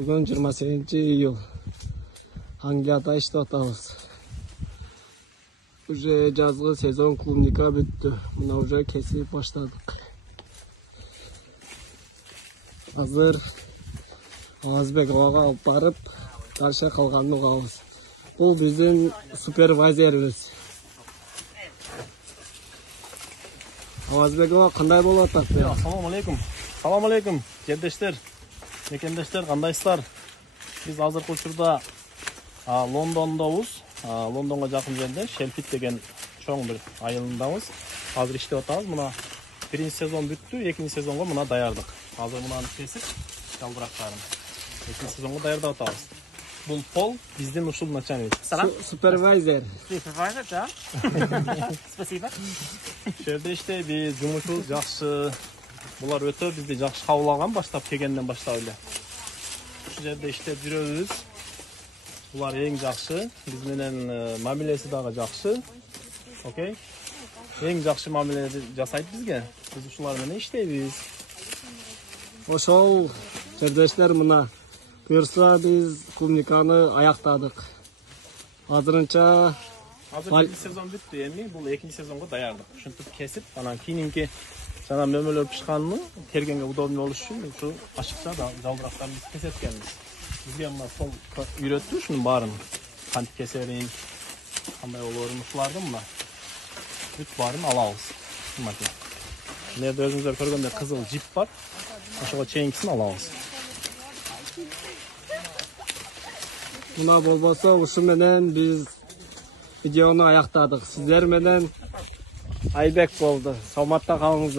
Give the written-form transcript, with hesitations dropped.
Бүгін 28 iyul. Англияда иштеп атабыз. Уже жазгы сезон клубника бүттү. Мына уже кесип баштадык. Азыр Азбек ага алып барып, дальше калганын угабыз. Бул биздин супервайзерибиз. Азбек ага кандай болуп атат? Assalamu alaikum. Assalamu alaikum. Жердештер, мекендештер, кандайсыздар? Биз азыркы учурда Лондондобуз. Лондонго жакын жерде Шелфит деген чоң бир айылындабыз. Азыр иштеп атабыз. Мына биринчи сезон бүттү, экинчи сезонго мына даярдык. Азыр мунаны кесип, жалбырактарын экинчи сезонго даярдап атабыз. Бул Пол, биздин ушул начальник. Супервайзер. Супервайзер, да? Спасибо. Жерде иштейбиз, жумушубуз жакшы. Булар өтө бизди жакшы кабыл алган, баштап келгенден баштап эле. Ушул жерде иштеп жүрөбүз. Булар эң жакшы, биз менен мамилеси дагы жакшы. Окей? Эң жакшы мамиле жасайт бизге. Биз ушулар менен иштейбиз. Ошол жердештер мына буюрса биз клубниканы аяктадык. Азырынча Азыр биринчи сезон бүттү, эми бул экинчи сезонго даярдык. Ушинтип кесип, анан кийинки жана мөмөлөр пышканны тергенге удобный болуш үчүн ушу ашыкча жалбырактарын биз кесеткенбиз. Бизге мына сол үйрөттү ушунун баарын. Кантип кесерин, кандай болорун ушуларды мына бүт баарын алабыз. Мына жерде өзүңүздөр көргөндөй кызыл жип бар. Ошого чейинкисин алабыз. мына болбосо ушу менен биз видеону аяктадык. Сиздер менен Айбек болду. Саламатта калыңыздар.